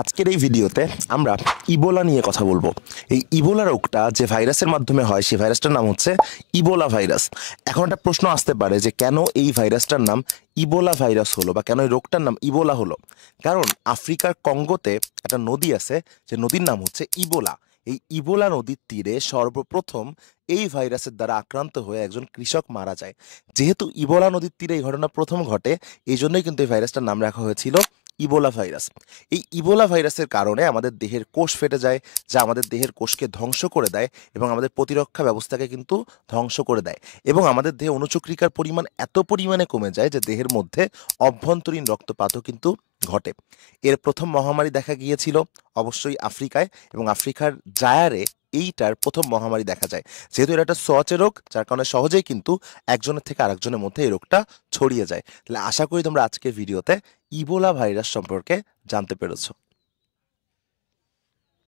আজকের এই ভিডিওতে আমরা ইবোলা নিয়ে কথা বলবো। এই ইবোলা রোগটা যে ভাইরাসের মাধ্যমে হয় সেই ভাইরাসটার নাম হচ্ছে ইবোলা ভাইরাস। এখন একটা প্রশ্ন আসতে পারে যে কেন এই ভাইরাসটার নাম ইবোলা ভাইরাস হলো বা কেন এই রোগটার নাম ইবোলা হলো। কারণ আফ্রিকার কঙ্গোতে একটা নদী আছে, যে নদীর নাম হচ্ছে ইবোলা। এই ইবোলা নদীর তীরে সর্বপ্রথম এই ভাইরাসের দ্বারা আক্রান্ত হয়ে একজন কৃষক মারা যায়। যেহেতু ইবোলা নদীর তীরে এই ঘটনা প্রথম ঘটে, এই জন্যই কিন্তু এই ভাইরাসটার নাম রাখা হয়েছিল ইবোলা ভাইরাস। এই ইবোলা ভাইরাসের কারণে আমাদের দেহের কোষ ফেটে যায়, যা আমাদের দেহের কোষকে ধ্বংস করে দেয় এবং আমাদের প্রতিরক্ষা ব্যবস্থাকে কিন্তু ধ্বংস করে দেয়। এবং আমাদের দেহে অণুচক্রিকার পরিমাণ এত পরিমাণে কমে যায় যে দেহের মধ্যে অভ্যন্তরীণ রক্তপাতও কিন্তু ঘটে। এর প্রথম মহামারী দেখা গিয়েছিল অবশ্যই আফ্রিকায়, এবং আফ্রিকার জায়ারে এইটার প্রথম মহামারী দেখা যায়। যেহেতু এটা একটা সোয়াচে রোগ, যার কারণে সহজেই কিন্তু একজনের থেকে আরেকজনের মধ্যে এই রোগটা ছড়িয়ে যায়। তাহলে আশা করি তোমরা আজকের ভিডিওতে ইবোলা ভাইরাস সম্পর্কে জানতে পেরেছো।